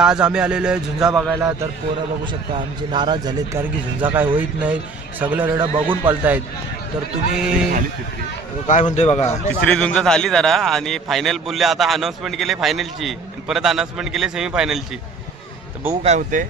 आज आम्ही आलेलो आहे झुंजा बघायला. तर पोरं बघू शकता आमचे नाराज झालेत कारण की झुंजा काय होईत नाही, सगळे रेडा बघून पळतायत. तर तुम्ही काय म्हणतोय बघा. तिसरी झुंज झाली जरा आणि फायनल बोलले. आता अनाउन्समेंट केले फायनलची, परत अनाउन्समेंट केले सेमी फायनलची. तर बघू काय होते.